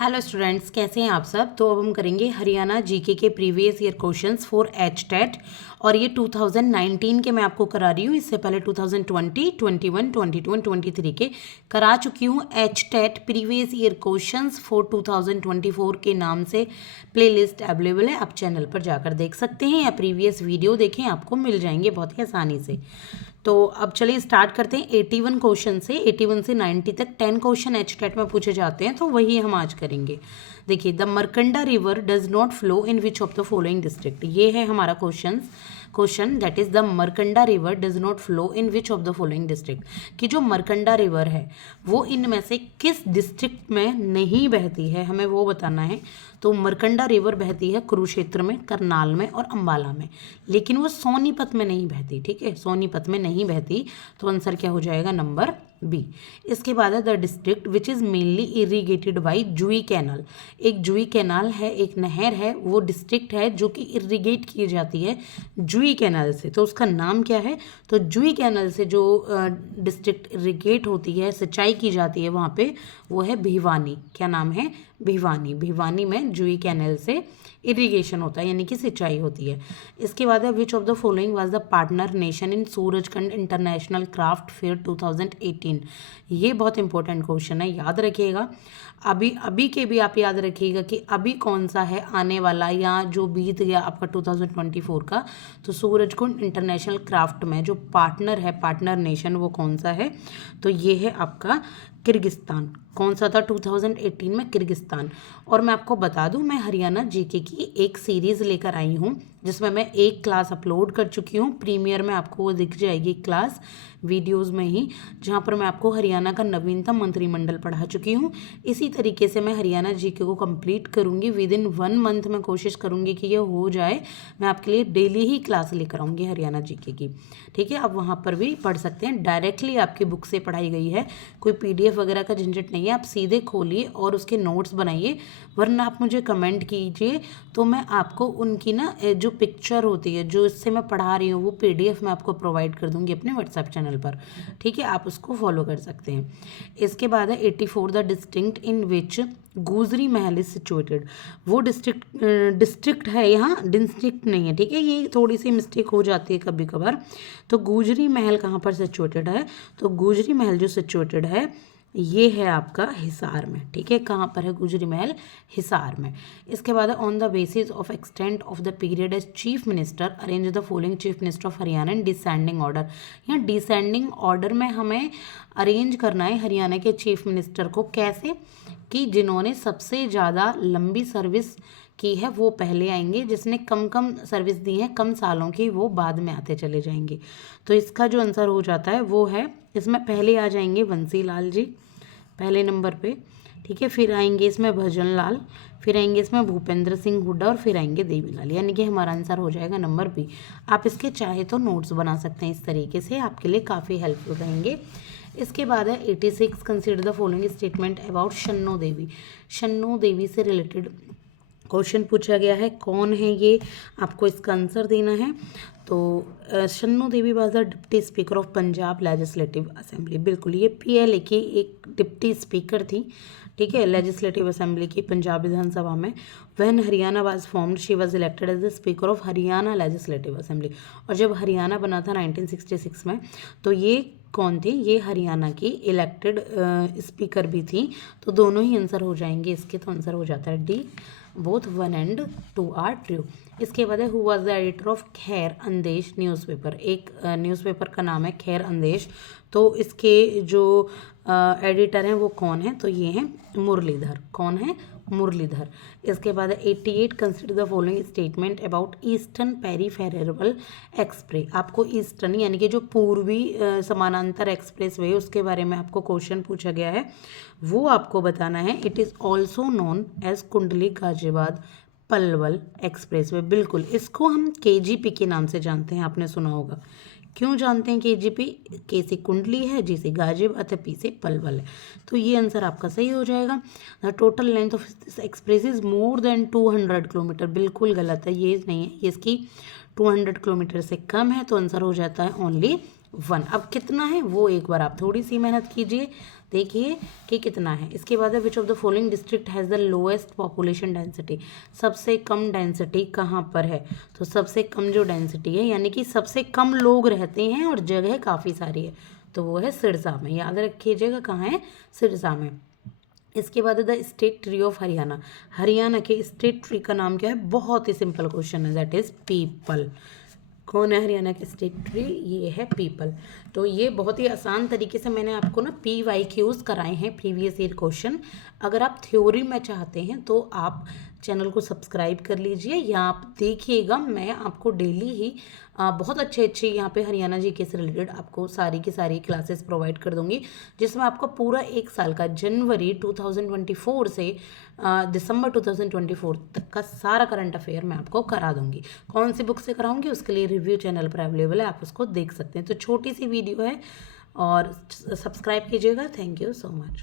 Hello students, कैसे हैं आप सब। तो अब हम करेंगे हरियाणा जीके के previous year questions for H TET. और ये 2019 के मैं आपको करा रही हूँ। इससे पहले 2020, 21, 22 और 23 के करा चुकी हूँ। H TET previous year questions for 2024 के नाम से प्लेलिस्ट अवेलेबल है। आप चैनल पर जाकर देख सकते हैं या प्रीवियस वीडियो देखें, आपको मिल जाएंगे बहुत ही आसानी से। तो अब चलिए स्टार्ट करते हैं। 81 क्वेश्चन से 81 से 90 तक 10 क्वेश्चन एच टेट में पूछे जाते हैं, तो वही हम आज करेंगे। देखिए, the Markanda river does not flow in which of the following district. ये है हमारा question that is the Markanda river does not flow in which of the following district. कि जो मरकंडा रिवर है वो इनमें से किस डिस्ट्रिक्ट में नहीं बहती है, हमें वो बताना है। तो मरकंडा रिवर बहती है कुरुक्षेत्र में, करनाल में और अंबाला में, लेकिन वो सोनीपत में नहीं बहती। ठीक है, सोनीपत में नहीं बहती, तो आंसर क्या हो जाएगा, नंबर बी। इसके बाद है the district which is mainly irrigated by Jui canal. एक जुई कैनाल है, एक नहर है, वो डिस्ट्रिक्ट है जो कि इरीगेट की जाती है जुई कैनाल से, तो उसका नाम क्या है। तो जुई कैनाल से जो डिस्ट्रिक्ट इरीगेट होती है, सिंचाई की जाती है वहाँ पे, वो है भिवानी। क्या नाम है, भिवानी। भिवानी में जुई कैनाल से इरिगेशन होता है, यानी कि सिंचाई होती है। इसके बाद है which of the following was the partner nation in Surajkund international craft fair 2018। ये बहुत इंपॉर्टेंट क्वेश्चन है, याद रखिएगा। अभी के भी आप याद रखिएगा कि अभी कौन सा है आने वाला या जो बीत गया आपका 2024 का। तो सूरजकुंड इंटरनेशनल क्राफ्ट में जो पार्टनर है, पार्टनर नेशन, वो कौन सा है। तो ये है आपका किर्गिस्तान। कौन सा था 2018 में, किर्गिस्तान। और मैं आपको बता दूं, मैं हरियाणा जीके की एक सीरीज़ लेकर आई हूं जिसमें मैं एक क्लास अपलोड कर चुकी हूं। प्रीमियर में आपको वो दिख जाएगी क्लास वीडियोस में ही, जहां पर मैं आपको हरियाणा का नवीनतम मंत्रिमंडल पढ़ा चुकी हूं। इसी तरीके से मैं हरियाणा जीके को कंप्लीट करूंगी। विद इन 1 मंथ में कोशिश करूंगी कि ये हो जाए। मैं आपके लिए डेली ही क्लास लेकर आऊँगी हरियाणा जीके की। ठीक है, आप वहाँ पर भी पढ़ सकते हैं, डायरेक्टली आपकी बुक से पढ़ाई गई है, कोई PDF वगैरह का झंझट नहीं है। आप सीधे खोलिए और उसके नोट्स बनाइए, वरना आप मुझे कमेंट कीजिए, तो मैं आपको उनकी ना जो पिक्चर होती है, जो इससे मैं पढ़ा रही हूँ, वो PDF मैं आपको प्रोवाइड कर दूँगी अपने व्हाट्सएप चैनल पर। ठीक है, आप उसको फॉलो कर सकते हैं। इसके बाद है 84 द डिस्ट्रिक्ट इन विच गुजरी महल इज सिचुएटेड। वो डिस्ट्रिक्ट है, यहाँ डिस्ट्रिक्ट नहीं है। ठीक है, ये थोड़ी सी मिस्टेक हो जाती है कभी कभार। तो गुजरी महल कहाँ पर सिचुएटेड है, तो गुजरी महल जो सिचुएटेड है ये है आपका हिसार में। ठीक है, कहाँ पर है गुजरी महल, हिसार में। इसके बाद on the basis of extent of the period as chief minister arrange the following chief minister of Haryana in descending order. यहाँ डिसेंडिंग ऑर्डर में हमें अरेंज करना है हरियाणा के चीफ मिनिस्टर को। कैसे, कि जिन्होंने सबसे ज़्यादा लंबी सर्विस की है वो पहले आएंगे, जिसने कम कम सर्विस दी है, कम सालों की, वो बाद में आते चले जाएंगे। तो इसका जो आंसर हो जाता है वो है, इसमें पहले आ जाएंगे बंसी लाल जी पहले नंबर पे। ठीक है, फिर आएंगे इसमें भजन लाल, फिर आएंगे इसमें भूपेंद्र सिंह हुड्डा और फिर आएंगे देवीलाल, यानी कि हमारा आंसर हो जाएगा नंबर बी। आप इसके चाहे तो नोट्स बना सकते हैं, इस तरीके से आपके लिए काफ़ी हेल्पफुल रहेंगे। इसके बाद है 86 consider the following statement about शन्नो देवी। शन्नो देवी से रिलेटेड क्वेश्चन पूछा गया है, कौन है ये, आपको इसका आंसर देना है। तो Shanno Devi was the deputy speaker of Punjab legislative assembly. बिल्कुल, ये PLA की एक डिप्टी स्पीकर थी। ठीक है, लेजिस्लेटिव असेंबली की, पंजाब विधानसभा में। When Haryana was formed she was elected as the speaker of Haryana legislative assembly. और जब हरियाणा बना था 1966 में, तो ये कौन थी, ये हरियाणा की इलेक्टेड स्पीकर भी थी। तो दोनों ही आंसर हो जाएंगे इसके, तो आंसर हो जाता है D, both 1 and 2 are true. इसके बाद है who was the editor of Khair Andesh newspaper. एक न्यूज़पेपर का नाम है खैर अंदेश। तो इसके जो एडिटर हैं वो कौन है, तो ये हैं मुरलीधर। कौन है, मुरलीधर। इसके बाद 88 consider the following statement about eastern peripheral express. आपको ईस्टर्न यानी कि जो पूर्वी समानांतर एक्सप्रेस वे, उसके बारे में आपको क्वेश्चन पूछा गया है, वो आपको बताना है। It is also known as Kundli Ghaziabad Palwal express way. बिल्कुल, इसको हम KGP के नाम से जानते हैं, आपने सुना होगा। क्यों जानते हैं KGP, K से कुंडली है, G से गाजियाबाद है, P से पलवल है। तो ये आंसर आपका सही हो जाएगा। The total length of this express is more than 200 kilometre. बिल्कुल गलत है, ये नहीं है, ये इसकी 200 किलोमीटर से कम है, तो आंसर हो जाता है ओनली 1। अब कितना है वो एक बार आप थोड़ी सी मेहनत कीजिए, देखिए कि कितना है। इसके बाद है which of the following district has the lowest population density, सबसे कम डेंसिटी कहाँ पर है। तो सबसे कम जो डेंसिटी है यानी कि सबसे कम लोग रहते हैं और जगह काफ़ी सारी है, तो वो है सिरसा में। याद रखिएगा कहाँ है, सिरसा में। इसके बाद है the state tree of Haryana, Haryana के स्टेट ट्री का नाम क्या है, बहुत ही सिंपल क्वेश्चन है, दैट इज पीपल। कौन है हरियाणा के स्टेट ट्री, ये है पीपल। तो ये बहुत ही आसान तरीके से मैंने आपको ना PYQs कराए हैं, प्रीवियस ईयर क्वेश्चन। अगर आप थ्योरी में चाहते हैं तो आप चैनल को सब्सक्राइब कर लीजिए या आप देखिएगा, मैं आपको डेली ही बहुत अच्छे अच्छे यहाँ पे हरियाणा जीके से रिलेटेड आपको सारी की सारी क्लासेस प्रोवाइड कर दूंगी, जिसमें आपको पूरा एक साल का जनवरी 2024 से दिसंबर 2024 तक का सारा करंट अफेयर मैं आपको करा दूंगी। कौन सी बुक से कराऊंगी उसके लिए रिव्यू चैनल पर अवेलेबल है, आप उसको देख सकते हैं। तो छोटी सी वीडियो है और सब्सक्राइब कीजिएगा। Thank you so much.